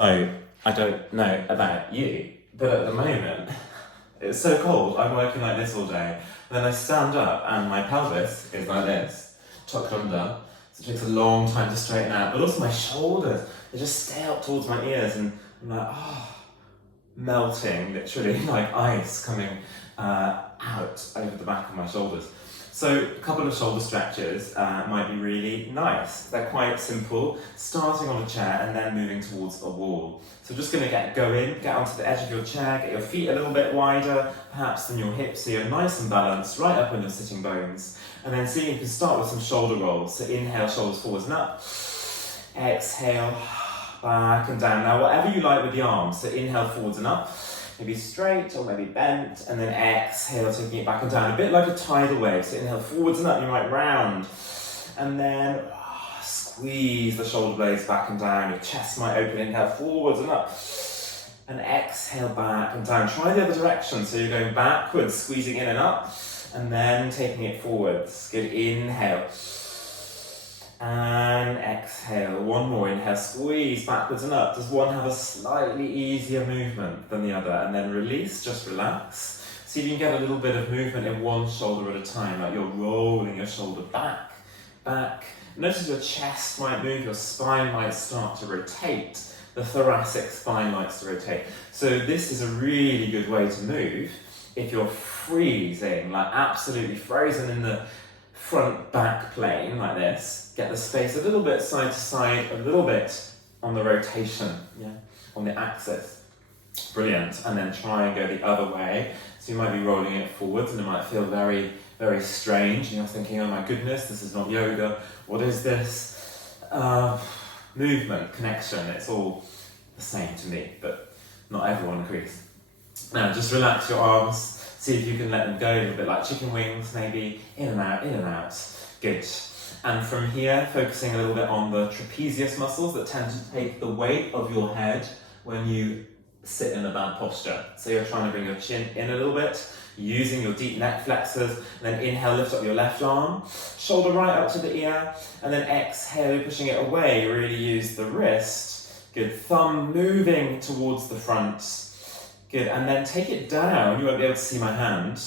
So, I don't know about you, but at the moment, it's so cold, I'm working like this all day. Then I stand up and my pelvis is like this, tucked under. So it takes a long time to straighten out. But also my shoulders, they just stay up towards my ears and I'm like, melting, literally, like ice coming out over the back of my shoulders. So a couple of shoulder stretches might be really nice. They're quite simple, starting on a chair and then moving towards a wall. So just going to get onto the edge of your chair, get your feet a little bit wider, perhaps than your hips, so you're nice and balanced, right up on your sitting bones. And then see if you can start with some shoulder rolls. So inhale, shoulders forwards and up. Exhale, back and down. Now whatever you like with the arms, so inhale forwards and up. Maybe straight or maybe bent, and then exhale, taking it back and down, a bit like a tidal wave. So inhale forwards and up, you might round, and then squeeze the shoulder blades back and down. Your chest might open, inhale forwards and up, and exhale back and down. Try the other direction, so you're going backwards, squeezing in and up, and then taking it forwards. Good, inhale. And exhale, one more, inhale, squeeze backwards and up. Does one have a slightly easier movement than the other? And then release, just relax. See if you can get a little bit of movement in one shoulder at a time, like you're rolling your shoulder back, back. Notice your chest might move, your spine might start to rotate. The thoracic spine likes to rotate. So this is a really good way to move if you're freezing, like absolutely frozen in the front back plane like this. Get the space a little bit side to side, a little bit on the rotation, on the axis. Brilliant. And then try and go the other way. So you might be rolling it forwards and it might feel very, very strange. And you're thinking, oh my goodness, this is not yoga. What is this? Movement, connection, it's all the same to me, but not everyone agrees. Now just relax your arms. See if you can let them go a little bit like chicken wings, maybe in and out, in and out. Good. And from here, focusing a little bit on the trapezius muscles that tend to take the weight of your head when you sit in a bad posture. So you're trying to bring your chin in a little bit, using your deep neck flexors, and then inhale, lift up your left arm, shoulder right up to the ear, and then exhale, you're pushing it away, really use the wrist. Good, thumb moving towards the front. Good, and then take it down, you won't be able to see my hand,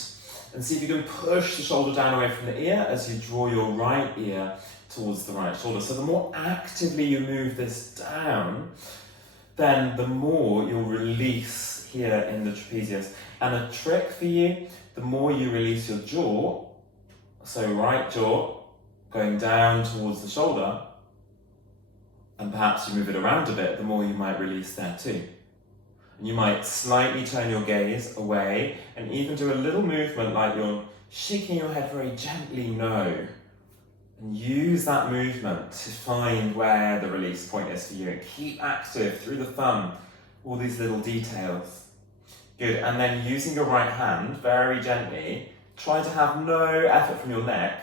and see if you can push the shoulder down away from the ear as you draw your right ear towards the right shoulder. So the more actively you move this down, then the more you'll release here in the trapezius. And a trick for you, the more you release your jaw, so right jaw going down towards the shoulder, and perhaps you move it around a bit, the more you might release there too. And you might slightly turn your gaze away and even do a little movement like you're shaking your head very gently no. And use that movement to find where the release point is for you and keep active through the thumb, all these little details. Good, and then using your right hand very gently, try to have no effort from your neck,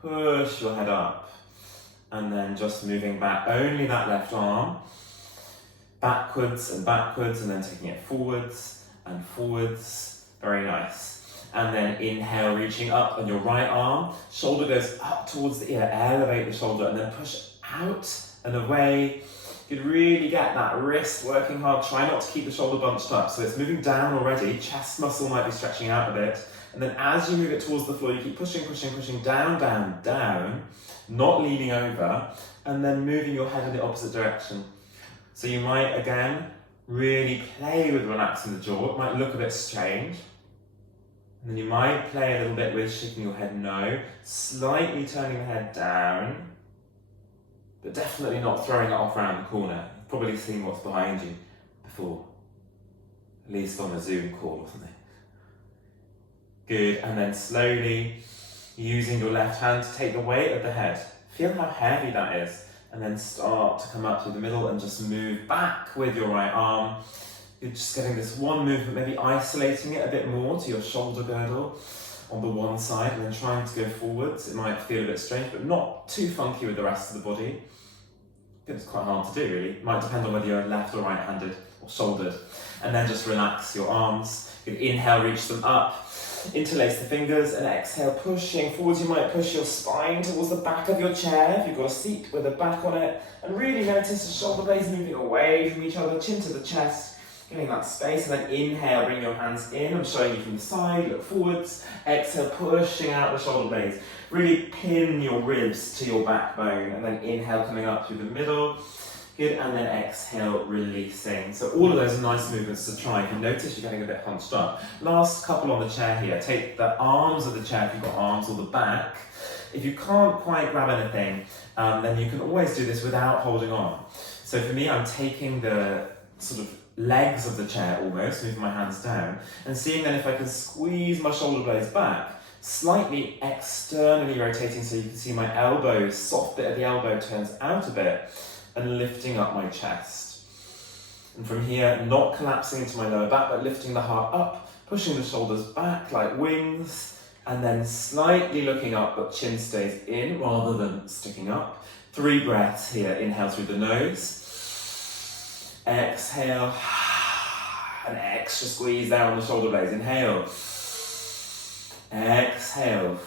push your head up, and then just moving back only that left arm, backwards, and then taking it forwards and forwards. Very nice. And then inhale, reaching up on your right arm, shoulder goes up towards the ear, elevate the shoulder, and then push out and away. You could really get that wrist working hard. Try not to keep the shoulder bunched up. So it's moving down already, chest muscle might be stretching out a bit. And then as you move it towards the floor, you keep pushing, down, down, down, not leaning over, and then moving your head in the opposite direction. So you might, again, really play with relaxing the jaw. It might look a bit strange. And then you might play a little bit with shaking your head no, slightly turning the head down, but definitely not throwing it off around the corner. You've probably seen what's behind you before, at least on a Zoom call or something. Good, and then slowly, using your left hand to take the weight of the head. Feel how heavy that is. And then start to come up through the middle and just move back with your right arm. You're just getting this one movement, maybe isolating it a bit more to your shoulder girdle on the one side and then trying to go forwards. It might feel a bit strange, but not too funky with the rest of the body. It's quite hard to do, really. It might depend on whether you're left or right-handed or shouldered. And then just relax your arms. You can inhale, reach them up. Interlace the fingers and exhale, pushing forwards. You might push your spine towards the back of your chair if you've got a seat with a back on it. And really notice the shoulder blades moving away from each other, chin to the chest, getting that space. And then inhale, bring your hands in. I'm showing you from the side, look forwards. Exhale, pushing out the shoulder blades. Really pin your ribs to your backbone. And then inhale, coming up through the middle. Good, and then exhale, releasing. So all of those are nice movements to try. If you notice you're getting a bit hunched up. Last couple on the chair here. Take the arms of the chair if you've got arms, or the back. If you can't quite grab anything, then you can always do this without holding on. So for me, I'm taking the sort of legs of the chair almost, moving my hands down, and seeing then if I can squeeze my shoulder blades back, slightly externally rotating so you can see my elbow, soft bit of the elbow turns out a bit, and lifting up my chest. And from here, not collapsing into my lower back, but lifting the heart up, pushing the shoulders back like wings, and then slightly looking up, but chin stays in rather than sticking up. 3 breaths here. Inhale through the nose. Exhale. An extra squeeze there on the shoulder blades. Inhale. Exhale.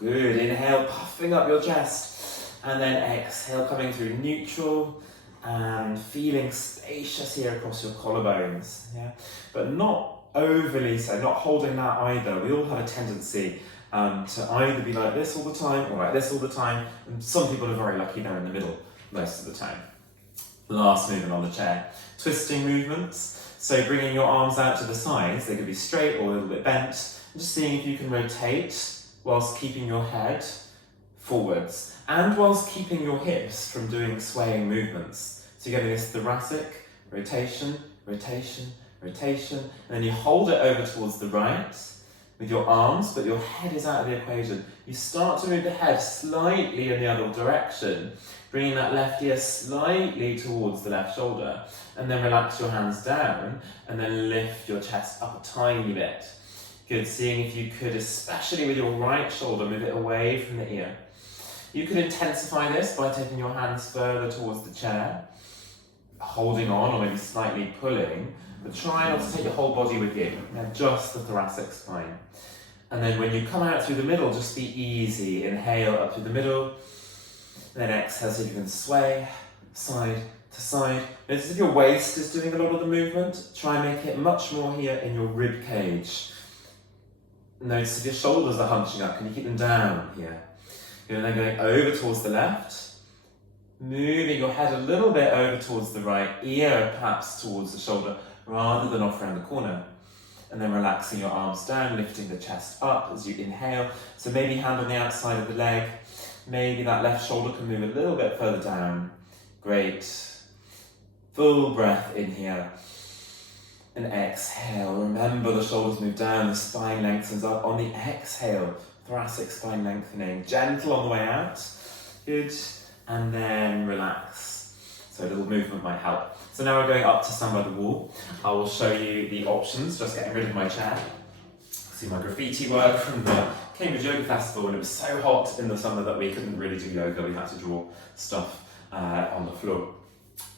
Good. Inhale, puffing up your chest. And then exhale, coming through neutral and feeling spacious here across your collarbones. Yeah, but not overly so, not holding that either. We all have a tendency to either be like this all the time or like this all the time. And some people are very lucky they're in the middle most of the time. Last movement on the chair. Twisting movements. So bringing your arms out to the sides, they could be straight or a little bit bent. And just seeing if you can rotate whilst keeping your head forwards and whilst keeping your hips from doing swaying movements. So you're getting this thoracic rotation, rotation, rotation, and then you hold it over towards the right with your arms, but your head is out of the equation. You start to move the head slightly in the other direction, bringing that left ear slightly towards the left shoulder, and then relax your hands down, and then lift your chest up a tiny bit. Good, seeing if you could, especially with your right shoulder, move it away from the ear. You could intensify this by taking your hands further towards the chair, holding on or maybe slightly pulling, but try not to take your whole body with you, just the thoracic spine. And then when you come out through the middle, just be easy. Inhale up through the middle, and then exhale so you can sway side to side. Notice if your waist is doing a lot of the movement, try and make it much more here in your rib cage. Notice if your shoulders are hunching up, can you keep them down here? And then going over towards the left, moving your head a little bit over towards the right, ear perhaps towards the shoulder, rather than off around the corner. And then relaxing your arms down, lifting the chest up as you inhale. So maybe hand on the outside of the leg, maybe that left shoulder can move a little bit further down. Great. Full breath in here. And exhale. Remember the shoulders move down, the spine lengthens up. On the exhale, thoracic spine lengthening, gentle on the way out. Good. And then relax. So a little movement might help. So now we're going up to stand by the wall. I will show you the options, just getting rid of my chair. See my graffiti work from the Cambridge Yoga Festival when it was so hot in the summer that we couldn't really do yoga. We had to draw stuff on the floor.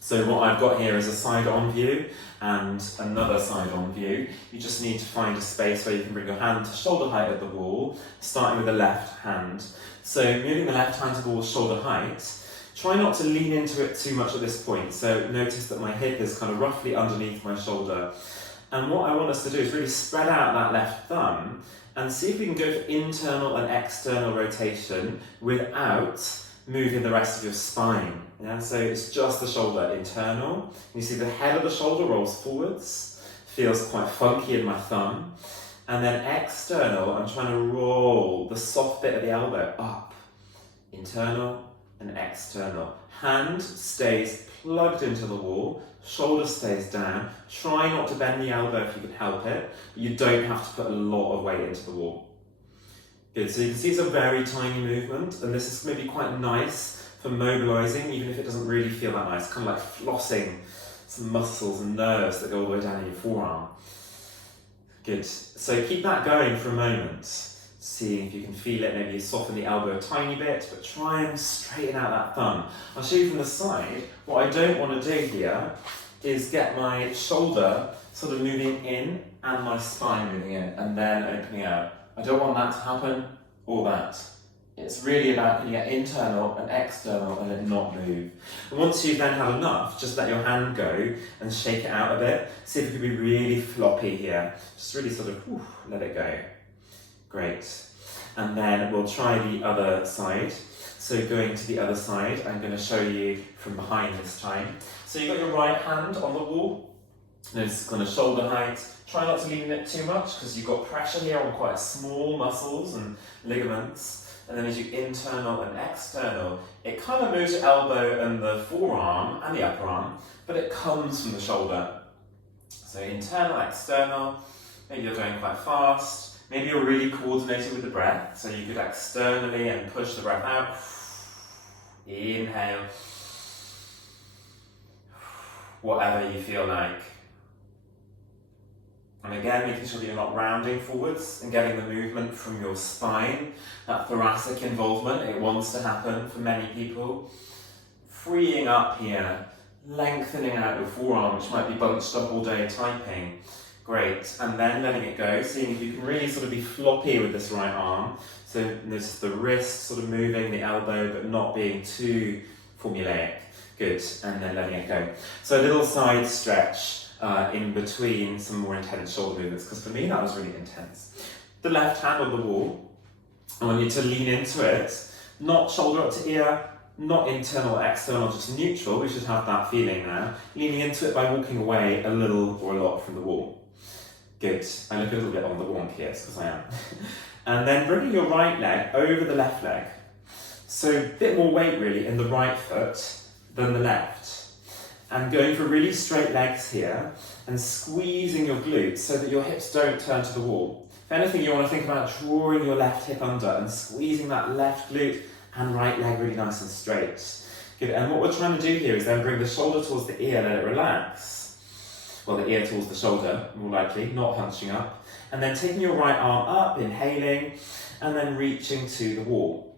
So what I've got here is a side-on view and another side-on view. You just need to find a space where you can bring your hand to shoulder height at the wall, starting with the left hand. So moving the left hand to the wall shoulder height. Try not to lean into it too much at this point. So notice that my hip is kind of roughly underneath my shoulder. And what I want us to do is really spread out that left thumb and see if we can go for internal and external rotation without moving the rest of your spine. Yeah? So it's just the shoulder, internal. You see the head of the shoulder rolls forwards, feels quite funky in my thumb. And then external, I'm trying to roll the soft bit of the elbow up. Internal and external. Hand stays plugged into the wall, shoulder stays down. Try not to bend the elbow if you can help it. You don't have to put a lot of weight into the wall. Good, so you can see it's a very tiny movement, and this is maybe quite nice for mobilizing, even if it doesn't really feel that nice, kind of like flossing some muscles and nerves that go all the way down in your forearm. Good, so keep that going for a moment. See if you can feel it, maybe you soften the elbow a tiny bit, but try and straighten out that thumb. I'll show you from the side, what I don't want to do here is get my shoulder sort of moving in and my spine moving in and then opening out. I don't want that to happen or that. It's really about can you get internal and external and it not move. And once you've then had enough, just let your hand go and shake it out a bit. See if it can be really floppy here. Just really sort of let it go. Great. And then we'll try the other side. So going to the other side, I'm going to show you from behind this time. So you've got your right hand on the wall. Notice kind of shoulder height. Try not to lean it too much because you've got pressure here on quite small muscles and ligaments. And then as you internal and external, it kind of moves your elbow and the forearm and the upper arm, but it comes from the shoulder. So internal, external, maybe you're going quite fast, maybe you're really coordinated with the breath, so you could externally and push the breath out. Inhale. Whatever you feel like. And again, making sure that you're not rounding forwards and getting the movement from your spine, that thoracic involvement, it wants to happen for many people. Freeing up here, lengthening out your forearm, which might be bunched up all day typing. Great, and then letting it go, seeing if you can really sort of be floppy with this right arm. So notice the wrist sort of moving, the elbow, but not being too formulaic. Good, and then letting it go. So a little side stretch. In between some more intense shoulder movements, because for me that was really intense. The left hand on the wall, I want you to lean into it, not shoulder up to ear, not internal or external, just neutral. We should have that feeling now. Leaning into it by walking away a little or a lot from the wall. Good. I look a little bit on the wonk here, because I am. And then bringing your right leg over the left leg. So a bit more weight really in the right foot than the left. And going for really straight legs here and squeezing your glutes so that your hips don't turn to the wall. If anything, you want to think about drawing your left hip under and squeezing that left glute and right leg really nice and straight. Good. And what we're trying to do here is then bring the shoulder towards the ear, let it relax. Well, the ear towards the shoulder, more likely, not hunching up. And then taking your right arm up, inhaling, and then reaching to the wall.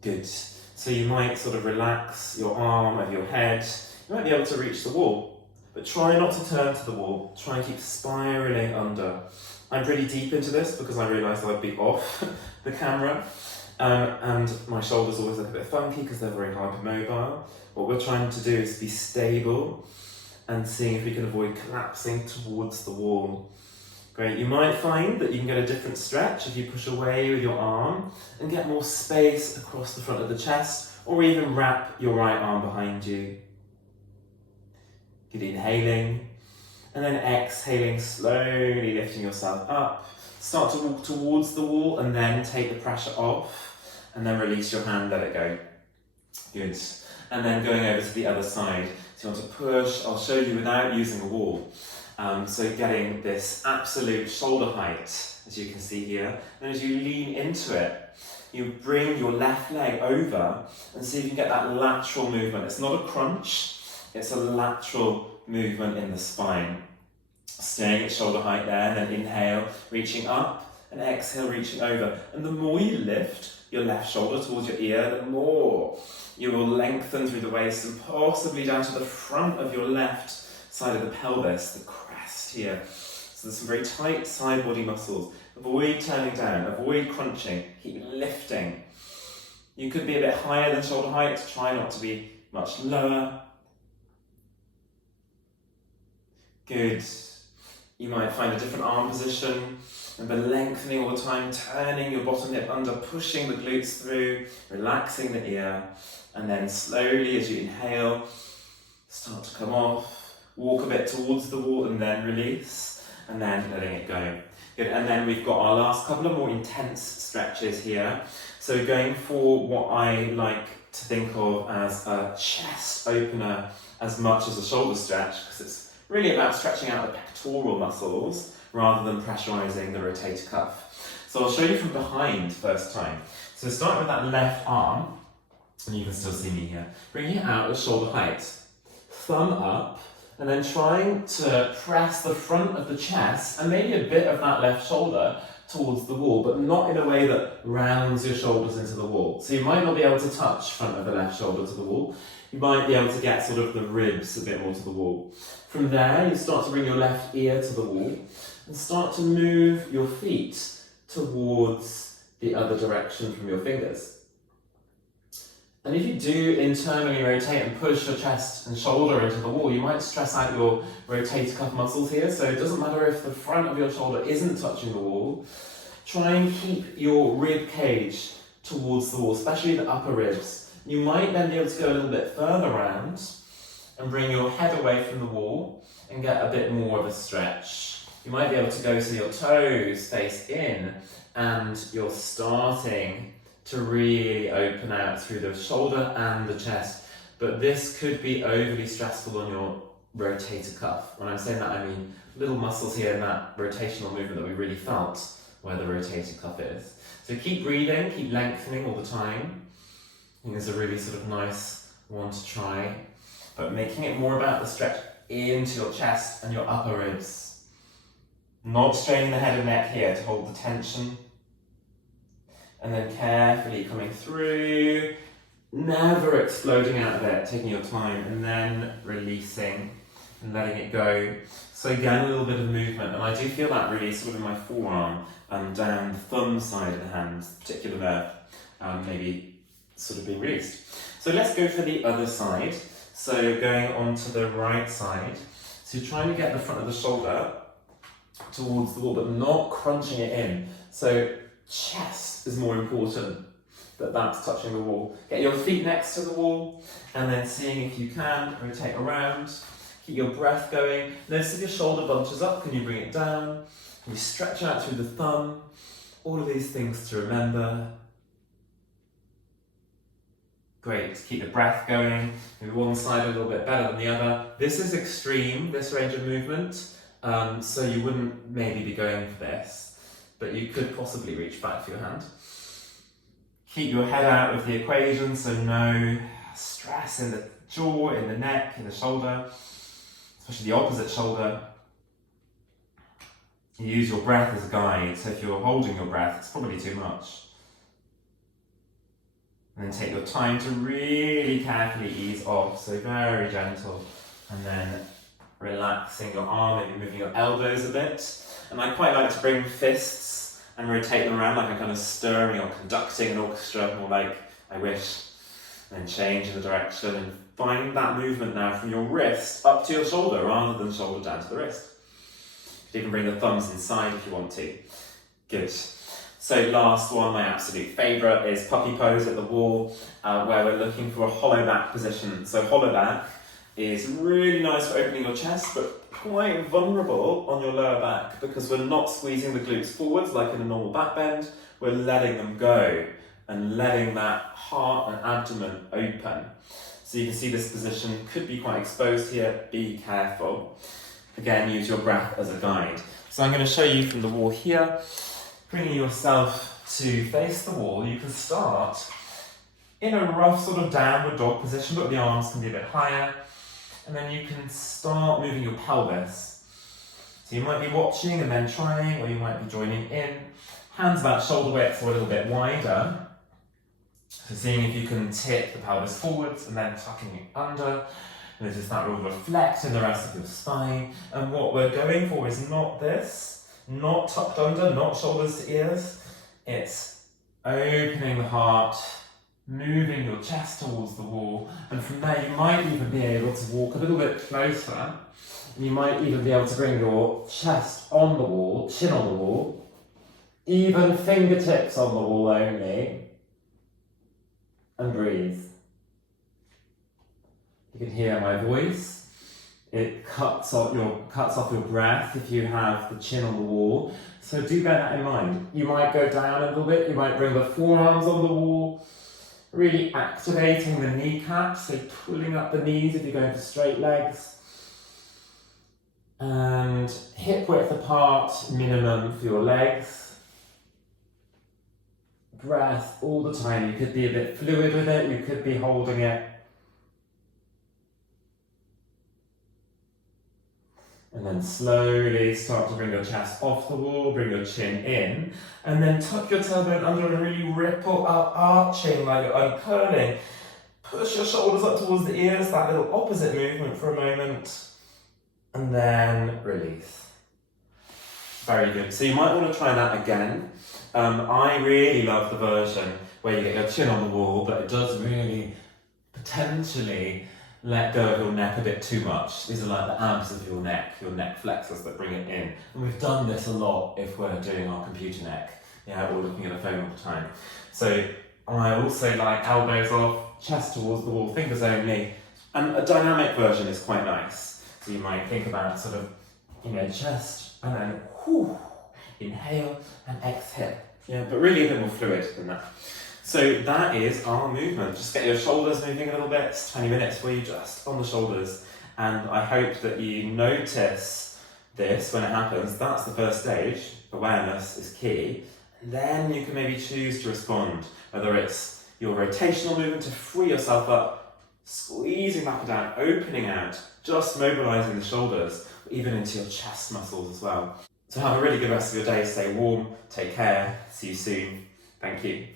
Good. So you might sort of relax your arm over your head. You might be able to reach the wall, but try not to turn to the wall. Try and keep spiraling under. I'm pretty deep into this because I realised I'd be off the camera, and my shoulders always look a bit funky because they're very hypermobile. What we're trying to do is be stable and seeing if we can avoid collapsing towards the wall. Great, you might find that you can get a different stretch if you push away with your arm and get more space across the front of the chest, or even wrap your right arm behind you. Good, inhaling, and then exhaling, slowly lifting yourself up. Start to walk towards the wall and then take the pressure off, and then release your hand, let it go. Good. And then going over to the other side. So you want to push, I'll show you without using a wall. So getting this absolute shoulder height, as you can see here. And as you lean into it, you bring your left leg over and see if you can get that lateral movement. It's not a crunch. It's a lateral movement in the spine. Staying at shoulder height there, then inhale, reaching up, and exhale, reaching over. And the more you lift your left shoulder towards your ear, the more you will lengthen through the waist and possibly down to the front of your left side of the pelvis, the crest here. So there's some very tight side body muscles. Avoid turning down, avoid crunching, keep lifting. You could be a bit higher than shoulder height, try not to be much lower. Good. You might find a different arm position and be lengthening all the time, turning your bottom hip under, pushing the glutes through, relaxing the ear, and then slowly as you inhale, start to come off, walk a bit towards the wall and then release, and then letting it go. Good, and then we've got our last couple of more intense stretches here. So going for what I like to think of as a chest opener as much as a shoulder stretch, because it's really about stretching out the pectoral muscles rather than pressurizing the rotator cuff. So I'll show you from behind first time. So start with that left arm, and you can still see me here. Bring it out at shoulder height, thumb up, and then trying to press the front of the chest and maybe a bit of that left shoulder towards the wall, but not in a way that rounds your shoulders into the wall. So you might not be able to touch front of the left shoulder to the wall. You might be able to get sort of the ribs a bit more to the wall. From there, you start to bring your left ear to the wall and start to move your feet towards the other direction from your fingers. And if you do internally rotate and push your chest and shoulder into the wall, you might stress out your rotator cuff muscles here. So it doesn't matter if the front of your shoulder isn't touching the wall. Try and keep your rib cage towards the wall, especially the upper ribs. You might then be able to go a little bit further around and bring your head away from the wall and get a bit more of a stretch. You might be able to go so your toes face in and you're starting to really open out through the shoulder and the chest. But this could be overly stressful on your rotator cuff. When I'm saying that, I mean little muscles here in that rotational movement that we really felt where the rotator cuff is. So keep breathing, keep lengthening all the time. I think it's a really sort of nice one to try. But making it more about the stretch into your chest and your upper ribs. Not straining the head and neck here to hold the tension. And then carefully coming through, never exploding out of it, taking your time, and then releasing and letting it go. So again, a little bit of movement, and I do feel that really sort of in my forearm and down the thumb side of the hand, particular nerve, maybe sort of being released. So let's go for the other side. So going on to the right side. So you're trying to get the front of the shoulder towards the wall, but not crunching it in. So chest is more important, that's touching the wall. Get your feet next to the wall and then seeing if you can rotate around. Keep your breath going. Notice if your shoulder bunches up, can you bring it down? Can you stretch out through the thumb? All of these things to remember. Great, keep the breath going. Maybe one side a little bit better than the other. This is extreme, this range of movement, so you wouldn't maybe be going for this. But you could possibly reach back for your hand. Keep your head out of the equation, so no stress in the jaw, in the neck, in the shoulder, especially the opposite shoulder. You use your breath as a guide, so if you're holding your breath, it's probably too much. And then take your time to really carefully ease off, so very gentle, and then relaxing your arm, maybe moving your elbows a bit. And I quite like to bring fists and rotate them around like I'm kind of stirring or conducting an orchestra, more like I wish. And then change in the direction and find that movement now from your wrist up to your shoulder rather than shoulder down to the wrist. You can bring the thumbs inside if you want to. Good. So last one, my absolute favourite, is puppy pose at the wall, where we're looking for a hollow back position. So hollow back is really nice for opening your chest, but quite vulnerable on your lower back because we're not squeezing the glutes forwards like in a normal back bend. We're letting them go and letting that heart and abdomen open. So you can see this position could be quite exposed here. Be careful. Again, use your breath as a guide. So I'm going to show you from the wall here, bringing yourself to face the wall. You can start in a rough sort of downward dog position, but the arms can be a bit higher. And then you can start moving your pelvis. So you might be watching and then trying, or you might be joining in. Hands about shoulder width or a little bit wider. So seeing if you can tip the pelvis forwards and then tucking it under. Notice that will reflect in the rest of your spine. And what we're going for is not this, not tucked under, not shoulders to ears. It's opening the heart, moving your chest towards the wall, and from there you might even be able to walk a little bit closer. You might even be able to bring your chest on the wall, chin on the wall, even fingertips on the wall only, and breathe. You can hear my voice. It cuts off your breath if you have the chin on the wall. So do bear that in mind. You might go down a little bit, you might bring the forearms on the wall, really activating the kneecaps, so pulling up the knees if you're going for straight legs. And hip width apart, minimum for your legs. Breath all the time. You could be a bit fluid with it, you could be holding it. And then slowly start to bring your chest off the wall, bring your chin in, and then tuck your tailbone under and really ripple up, arching like you're uncurling. Push your shoulders up towards the ears, that little opposite movement for a moment, and then release. Very good. So you might want to try that again. I really love the version where you get your chin on the wall, but it does really potentially let go of your neck a bit too much. These are like the abs of your neck flexors that bring it in. And we've done this a lot if we're doing our computer neck, or looking at a phone all the time. So I also like elbows off, chest towards the wall, fingers only. And a dynamic version is quite nice. So you might think about sort of, chest and then inhale and exhale. But really a bit more fluid than that. So that is our movement. Just get your shoulders moving a little bit. It's 20 minutes where you just on the shoulders. And I hope that you notice this when it happens. That's the first stage. Awareness is key. And then you can maybe choose to respond, whether it's your rotational movement to free yourself up, squeezing back and down, opening out, just mobilizing the shoulders, even into your chest muscles as well. So have a really good rest of your day. Stay warm, take care, see you soon. Thank you.